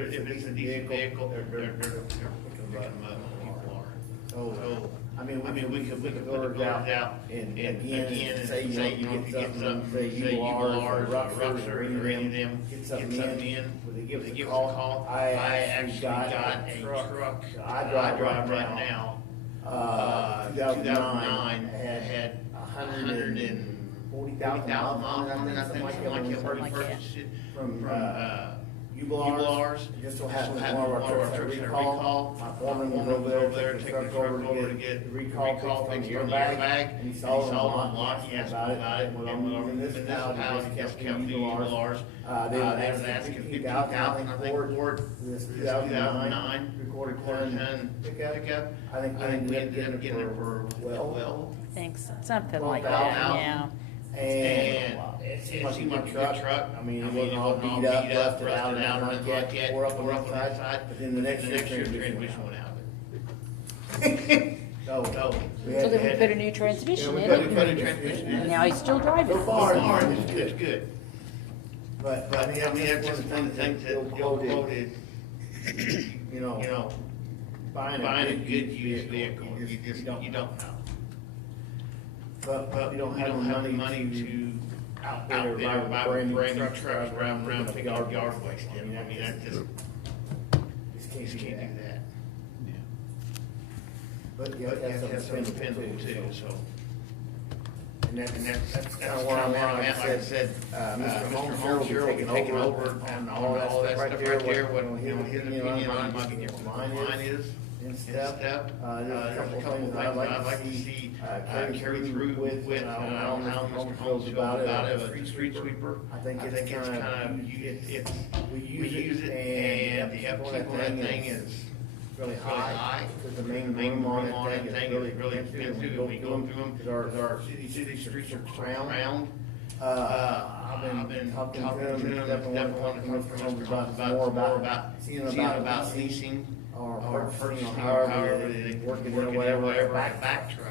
it's a decent vehicle, they're picking them up, people are. So, I mean, we could put the orders orders out, and again, say you get something, say Eagle R's or Ruffers or any of them, get something in, would they give us a call? I actually got a truck, I drive right now, 2009, had 140,000 miles on it, I think, something like that, already purchased it from, Ublars, just so happens one of our trucks had a recall. My foreman was over there, took the truck over to get the recall fixed from the airbag, and he saw it on lot, he asked about it, and we're in this municipality, Ublars. They was asking $50,000, I think, for this 2009 recorded ton pickup. I think we ended up getting it for, well, Thanks, something like that, yeah. and it seemed like a good truck. I mean, it wasn't all beat up, rusted out, or anything like that, tore up on one side, but then the next year transmission went out. So So then we put a new transmission in we put a it, transmission in and it. now he's still driving. So far, it's good. But, I mean, that's just one of the things that Joe quoted, you know, buying a good used vehicle, you don't know. But we don't have the money to out there buy brand new trucks around picking up yard waste. I mean, that just can't do that. But yeah, that's dependable too, so. And that's kind of where I'm at, like I said, Mr. Holmes here will be taking over on all that stuff right there, what his opinion on mine is and stuff. There's a couple things I'd like to see carry through with, I don't know how Mr. Holmes feels about it, a street sweeper. I think it's kind of, we use it, and the upkeep on that thing is really high, because the main room on that thing is really expensive, and we go through them, because our city streets are crowned. I've been talking to them, definitely want to come from more about seeing about leasing, or purchasing, however they work it or whatever, back truck.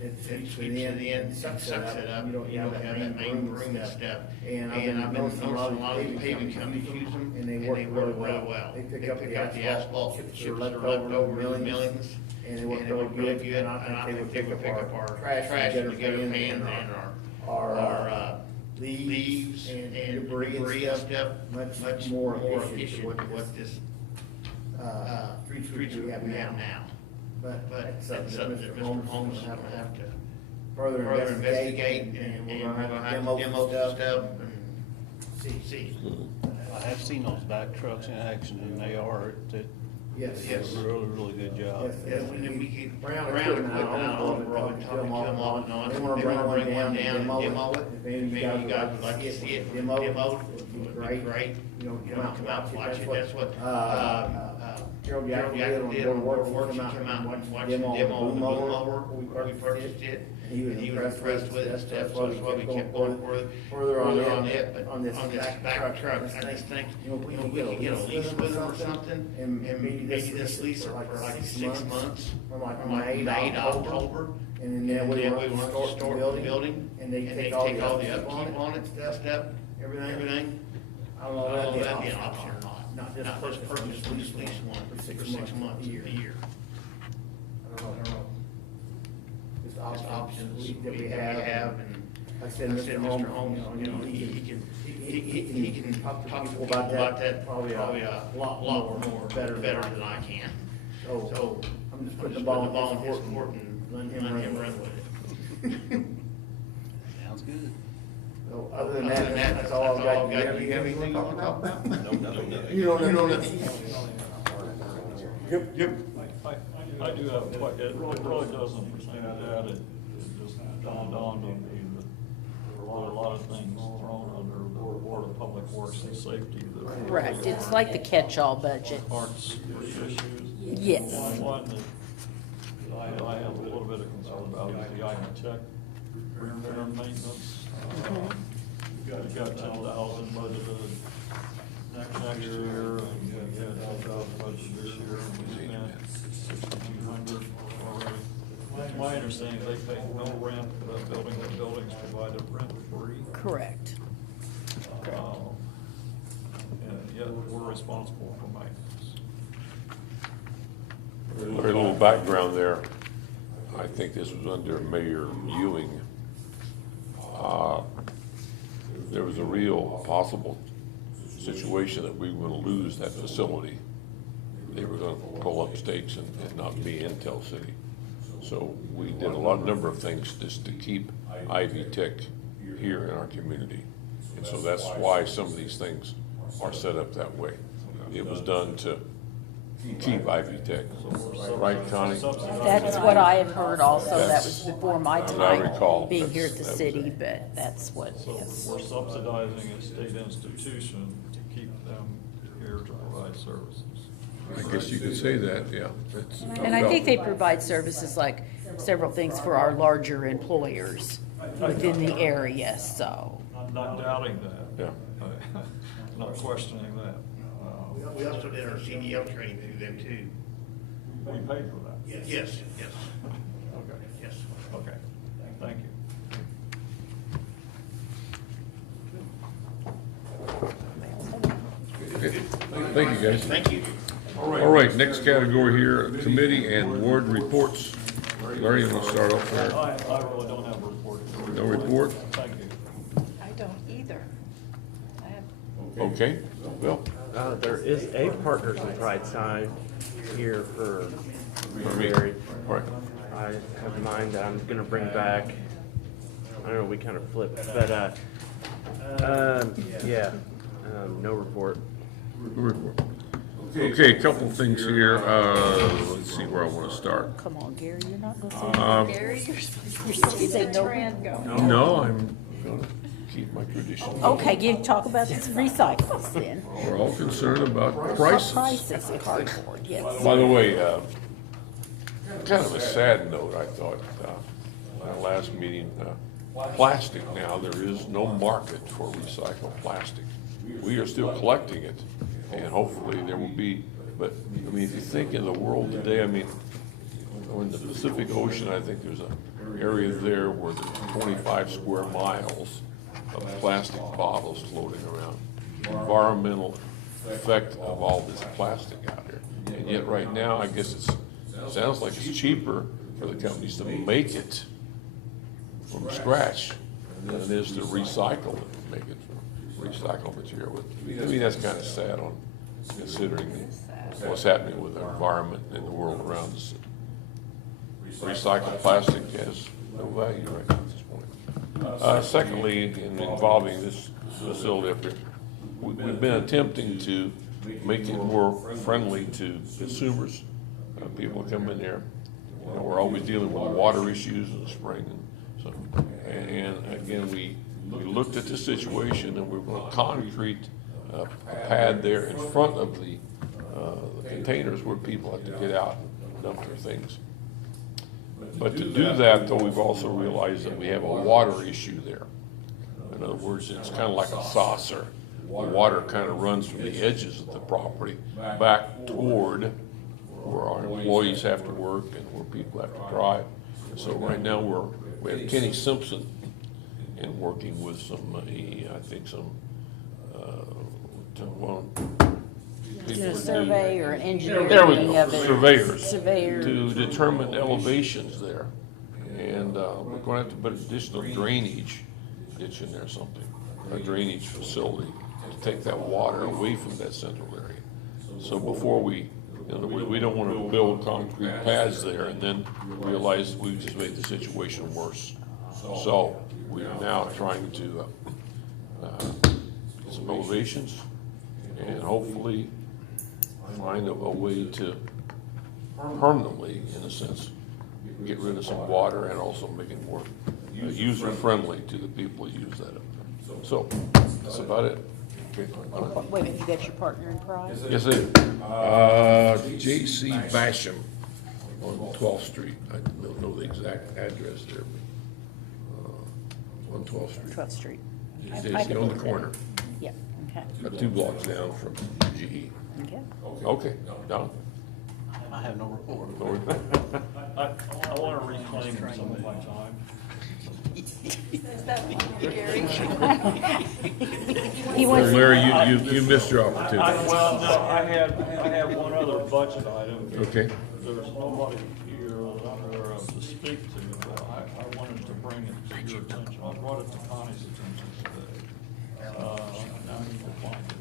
It sweeps to the end, sucks it up, you don't have that main room and stuff. And I've been noticing a lot of these paving companies use them, and they work really well. They pick up the asphalt chips that are left over millings, and they work really good. And I think they would pick up our trash and together pans and our leaves and debris and stuff much more efficient what this street sweeper we have now. But that's something that Mr. Holmes is gonna have to further investigate, and we're gonna have to demo stuff and see. I have seen those back trucks in action, and they are, Yes. a really good job. Yes, and then we keep Brown equipment on, we're talking to them off and on. They wanna bring one down and demo it. If any of you guys would like to see it demoed, would be great. You know, come out and watch it, that's what, Gerald Jackson did on Board of Works, he came out and watched the demo of the boom mower, we purchased it. And he was impressed with it and stuff, so that's why we kept going further on it, but on this back truck, I just think, we could get a lease with them or something, and maybe this lease for like 6 months, from like May to October. And then we want to start the building, and they take all the upkeep on it, stuff, everything. I don't know if that'd be an option or not. Not just purchase, lease one for 6 months, a year. I don't know. Just options that we have, and like I said, Mr. Holmes, you know, he can talk to people about that probably a lot more better than I can. So I'm just putting the ball in his court and letting him run with it. Sounds good. So other than that, that's all I've got. You have anything to talk about? No. You don't know that. Yep. I do have quite, it really doesn't seem that, it just dawned on me that there are a lot of things thrown under Board of Public Works and Safety that. Correct, it's like the catch-all budget. Parts issues. Yes. One that I have a little bit of concern about is the item tech repair and maintenance. You got 10,000 budgeted next year, and you had 10,000 budgeted this year, and we spent 6,200 already. My understanding, they pay no rent for that building, the building's provided rent free. Correct. And, yet we're responsible for maintenance. Very little background there. I think this was under Mayor Ewing. There was a real possible situation that we were gonna lose that facility. They were gonna pull up stakes and not be in Tell City. So we did a number of things just to keep Ivy Tech here in our community. And so that's why some of these things are set up that way. It was done to keep Ivy Tech, right, Connie? That's what I have heard also. That was before my As I time recall, being here at the that was city, it. but that's what, So yes. we're subsidizing a state institution to keep them here to provide services. I guess you could say that, yeah. It's- And I think they provide services like several things for our larger employers within the area, so. I'm not doubting that. Yeah. Not questioning that. We also did our CDL training through them too. We paid for that. Yes, yes, Okay, yes. okay, thank you. Okay. Thank you, guys. Thank you. All right, next category here, committee and ward reports. Larry, you want to start off there? I really don't have a report. No report? Thank you. I don't either. I have Okay, Bill? There is a Partners in Pride sign here for Mary. All right. I have mine that I'm gonna bring back. I know we kind of flipped, but, yeah, no report. No report. Okay, a couple things here. Let's see where I want to start. Come on, Gary, you're not gonna say. Gary, you're supposed You're to supposed to keep say the no. trend going. No, I'm gonna keep my tradition. Okay, talk about this recycles then. We're all concerned about Prices prices. of cardboard, yes. By the way, kind of a sad note, I thought, our last meeting, plastic now, there is no market for recycled plastic. We are still collecting it, and hopefully there will be, but, I mean, if you think in the world today, I mean, in the Pacific Ocean, I think there's an area there where there's 25 square miles of plastic bottles floating around. Environmental effect of all this plastic out here. And yet right now, I guess it sounds like it's cheaper for the companies to make it from scratch than it is to recycle it, make it from recycled material. I mean, that's kind of sad on considering what's happening with the environment and the world around us. Recycled plastic has no value right now at this point. Secondly, in involving this facility up here, we've been attempting to make it more friendly to consumers. People come in there, you know, we're always dealing with water issues in the spring, and so, and again, we looked at the situation, and we're going to concrete a pad there in front of the containers where people have to get out and dump their things. But to do that, though, we've also realized that we have a water issue there. In other words, it's kind of like a saucer. The water kind of runs from the edges of the property back toward where our employees have to work and where people have to drive. And so right now we have Kenny Simpson and working with some, I think some, Doing a survey or an engineering there we go, of it. surveyors. Surveyor. To determine elevations there. And we're going to have to put additional drainage ditch in there or something, a drainage facility to take that water away from that central area. So before we don't want to build concrete pads there and then realize we've just made the situation worse. So we are now trying to get some elevations and hopefully find a way to permanently, in a sense, get rid of some water and also make it more user-friendly to the people who use that up there. So that's about it. Okay. Wait a minute, you got your partner in pride? Yes, it is. J.C. Basham on 12th Street. I don't know the exact address there, but on 12th Street. 12th Street. J.C. on the corner, Yeah, okay, 2 blocks down from GE. okay. Okay, Don? I have no report. No report. I want to reclaim some of my time. Is that Gary? He wants, Larry, you missed your opportunity. Well, no, I have one other budget item. Okay. There's nobody here that I'm aware of to speak to, but I wanted to bring it to your attention. I brought it to Connie's attention today. Now I need to find it.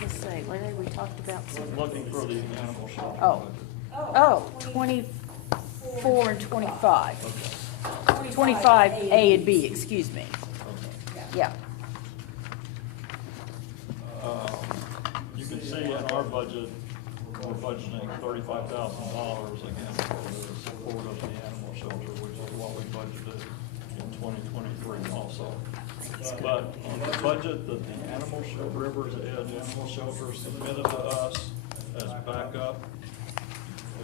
let's say, Larry, we talked about some, I'm looking for the animal shelter Oh. budget. 24 and 25. 25 A and B, excuse me. Yeah. You can see in our budget, we're budgeting $35,000 again for the support of the animal shelter, which is what we budgeted in 2023 also. But on the budget that the Rivers Edge Animal Shelter submitted to us as backup,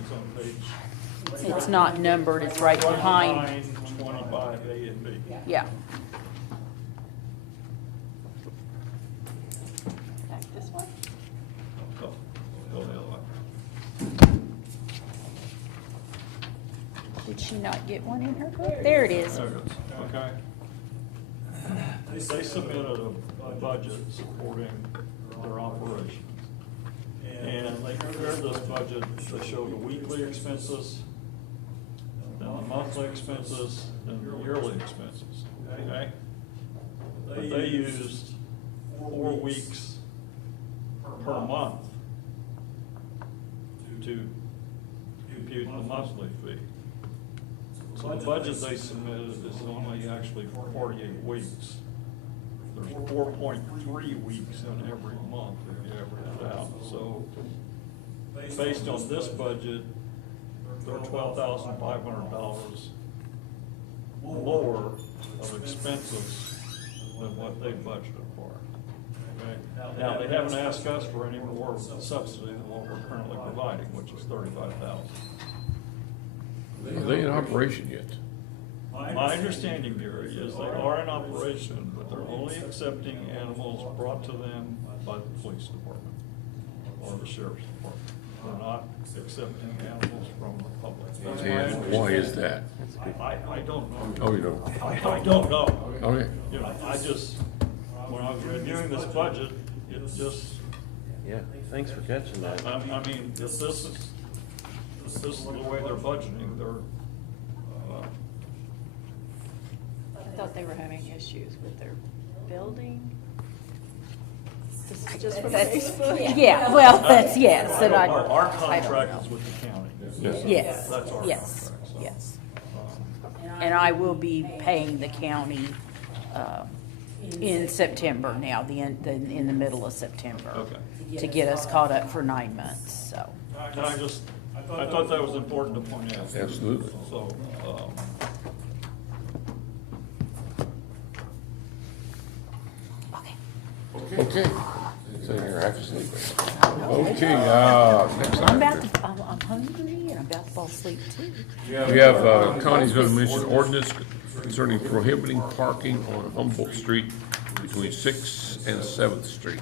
it's on page. It's not numbered, it's right behind. 25 A and B. Yeah. Back this one? Go the other way. Did she not get one in her book? There it is. There it is, okay. They submitted a budget supporting their operations. And they compared this budget, they showed the weekly expenses, then the monthly expenses, and the yearly expenses, okay? But they used 4 weeks per month to compute the monthly fee. So the budget they submitted is only actually for 48 weeks. There's 4.3 weeks in every month if you average it out. So based on this budget, they're $12,500 lower of expenses than what they budgeted for. Okay? Now, they haven't asked us for any more subsidy than what we're currently providing, which is $35,000. Are they in operation yet? My understanding, Gary, is they are in operation, but they're only accepting animals brought to them by the police department or the sheriff's department. They're not accepting animals from the public. That's my And why is that? I don't know. Oh, you don't? I don't know. Okay. You know, I just, when I was reviewing this budget, it just, Yeah, thanks for catching that. I mean, if this is the way they're budgeting, they're, I thought they were having issues with their building. This is just from Facebook? Yeah, well, that's, yes, I and don't I. know. Our I don't contract know. is with the county. Yes. Yes, That's our yes, contract, so. yes. And I will be paying the county, in September now, in the middle of September. Okay. To get us caught up for 9 months, so. And I thought that was important to point out. Absolutely. So, Okay. So you're half asleep. Okay, next I'm item. about to, I'm hungry and I'm about to fall asleep too. We have, Connie's gonna mention ordinance concerning prohibiting parking on Humboldt Street between 6th and 7th Street.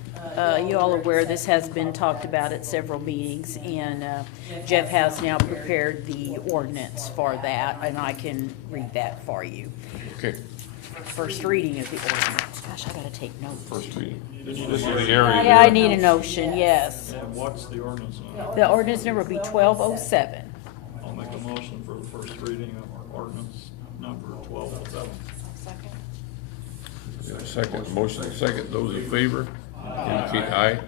You all are aware this has been talked about at several meetings, and Jeff has now prepared the ordinance for that, and I can read that for you. Okay, First reading of the ordinance. Gosh, I gotta take notes. first reading. This is the area. Yeah, I there. need a notion, yes. and what's the ordinance number? The ordinance number will be 1207. I'll make a motion for the first reading of ordinance number 1207. Second. We have a second, motion and second. Those in favor indicate aye.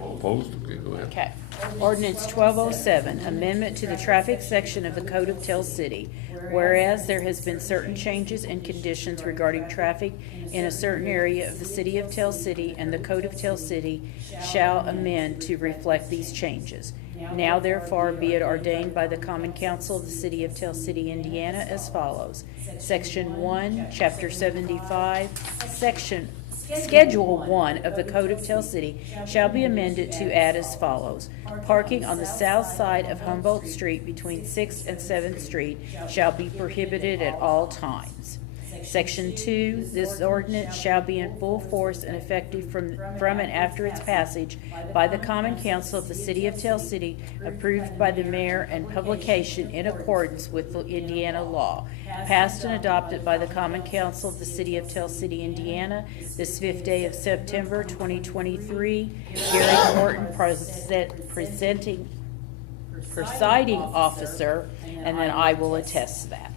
Opposed? Okay, go ahead. Okay. Ordinance 1207, amendment to the traffic section of the Code of Tell City. Whereas there has been certain changes and conditions regarding traffic in a certain area of the city of Tell City, and the Code of Tell City shall amend to reflect these changes. Now therefore be it ordained by the Common Council of the City of Tell City, Indiana as follows. Section 1, Chapter 75, Schedule 1 of the Code of Tell City shall be amended to add as follows. Parking on the south side of Humboldt Street between 6th and 7th Street shall be prohibited at all times. Section 2, this ordinance shall be in full force and effective from and after its passage by the Common Council of the City of Tell City, approved by the mayor, and publication in accordance with the Indiana law. Passed and adopted by the Common Council of the City of Tell City, Indiana, this 5th day of September 2023. Gary Morton presiding officer, and then I will attest that.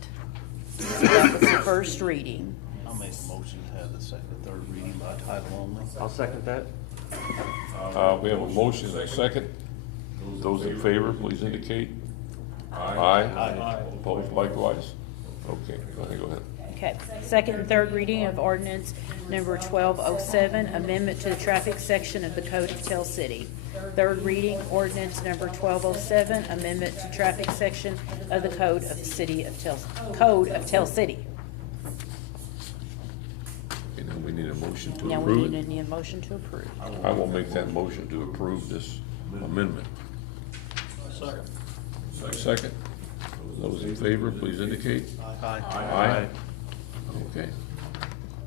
So that was the first reading. I'll make a motion to have the second, third reading by title only. I'll second that. We have a motion and a second. Those in favor, please indicate. Aye. Aye. Opposed likewise? Okay, go ahead. Okay, second and third reading of ordinance number 1207, amendment to the traffic section of the Code of Tell City. Third reading, ordinance number 1207, amendment to traffic section of the Code of the City of Tell City. And then we need a motion to Now we approve need it. a motion to approve. I will make that motion to approve this amendment. Second. Second. Those in favor, please indicate. Aye. Aye. Okay.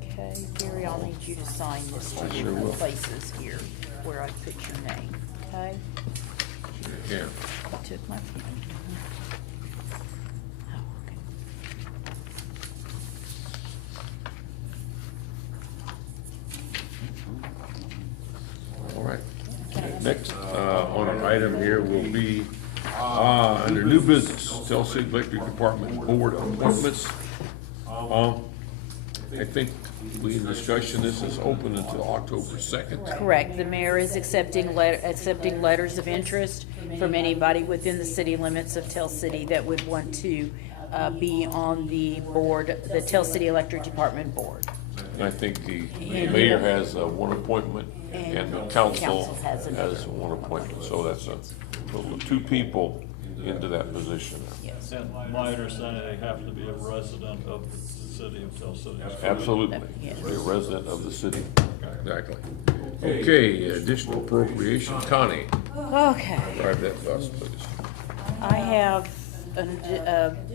Okay, Gary, I'll need you to sign this I one sure in will. places here where I put your name, okay? Yeah. I took my pen. Oh, okay. All right. Next, on our item here will be, under new business, Tell City Electric Department Board appointments. I think we in discussion, this is open until October 2nd. Correct. The mayor is accepting letters of interest from anybody within the city limits of Tell City that would want to be on the board, the Tell City Electric Department Board. And I think the mayor has one appointment and the council has one appointment. So that's a total of 2 people into that position. Yes. And my understanding, they have to be a resident of the city of Tell City. Absolutely. Yes. Be a resident of the city. Exactly. Okay, additional appropriation. Connie, Okay. drive that bus, please. I have an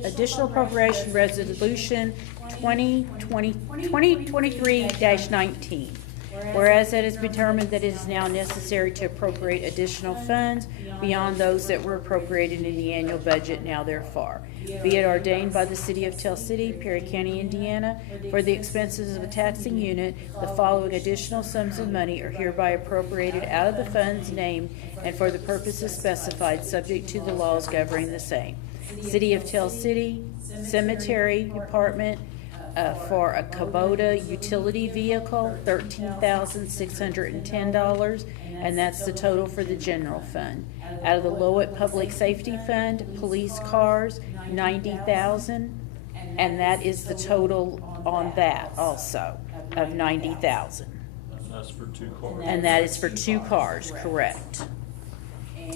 additional appropriation resolution 2023-19. Whereas it is determined that it is now necessary to appropriate additional funds beyond those that were appropriated in the annual budget now therefore. Be it ordained by the City of Tell City, Perry County, Indiana, for the expenses of a taxing unit, the following additional sums of money are hereby appropriated out of the funds named and for the purposes specified, subject to the laws governing the same. City of Tell City Cemetery Department, for a Kubota utility vehicle, $13,610, and that's the total for the general fund. Out of the Lowett Public Safety Fund, police cars, $90,000, and that is the total on that also of $90,000. And that's for 2 cars. And that is for 2 cars, correct.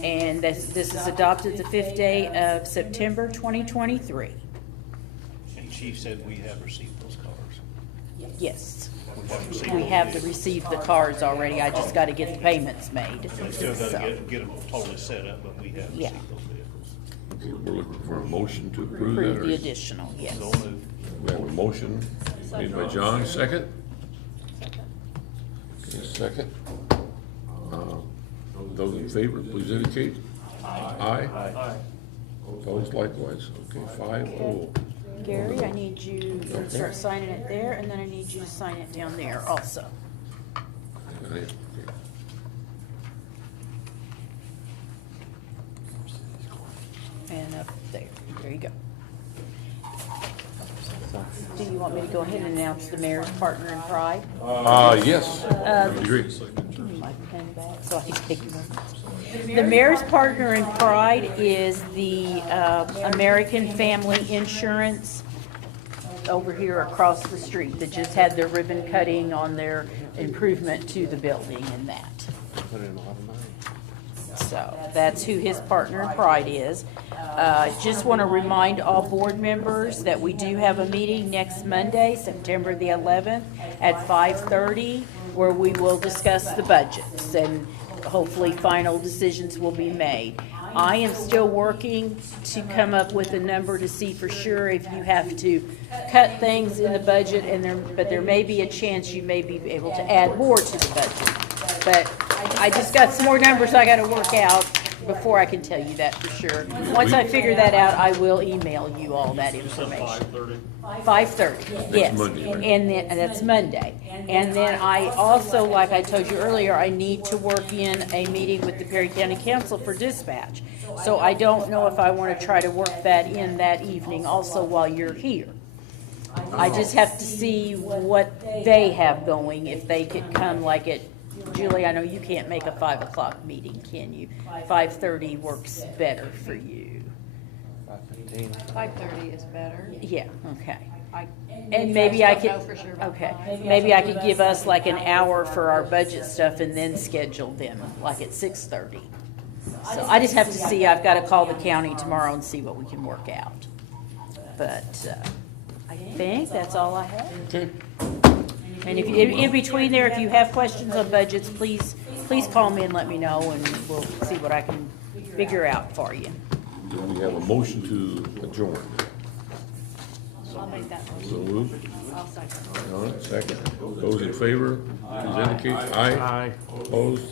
And this is adopted the 5th day of September 2023. And Chief said we have received those cars. Yes. We have received We those have vehicles. received the cars already, I just gotta get the payments made. We still So, gotta get them totally set up, but we have Yeah. received those vehicles. Okay, we're looking for a motion to approve that. Approve or- the additional, yes. So moved. We have a motion made by John, second? Okay, second. Those in favor, please indicate. Aye. Aye. Opposed likewise. Okay, 5-0. Gary, I need you to start signing it there, and then I need you to sign it down there also. Okay. And up there, there you go. Do you want me to go ahead and announce the mayor's partner in pride? Yes, agree. Give me my pen back so I can take them. The mayor's partner in pride is the American Family Insurance over here across the street that just had their ribbon cutting on their improvement to the building and that. Put in a lot of money. So that's who his partner in pride is. Just want to remind all board members that we do have a meeting next Monday, September the 11th at 5:30, where we will discuss the budgets and hopefully final decisions will be made. I am still working to come up with a number to see for sure if you have to cut things in the budget but there may be a chance you may be able to add more to the budget. But I just got some more numbers I gotta work out before I can tell you that for sure. Once I figure that out, I will email you all that You said information. 5:30? 5:30, yes. Monday, right? And then, and that's Monday. And then I also, like I told you earlier, I need to work in a meeting with the Perry County Council for dispatch. So I don't know if I want to try to work that in that evening also while you're here. I just have to see what they have going, if they could come like at, Julie, I know you can't make a 5 o'clock meeting, can you? 5:30 works better for you. 5:15. 5:30 is better. Yeah, okay. I- And you maybe guys I don't could, know for sure about okay, mine. maybe I could give us like an hour for our budget stuff and then schedule them, like at 6:30. So I just have to see, I've gotta call the county tomorrow and see what we can work out. But, I think that's all I have. Okay. And if, in between there, if you have questions on budgets, please call me and let me know and we'll see what I can figure out for you. Do we have a motion to adjourn? I'll make that So motion. moved. I'll second. All right, second. Those in favor, please indicate. Aye. Aye. Opposed?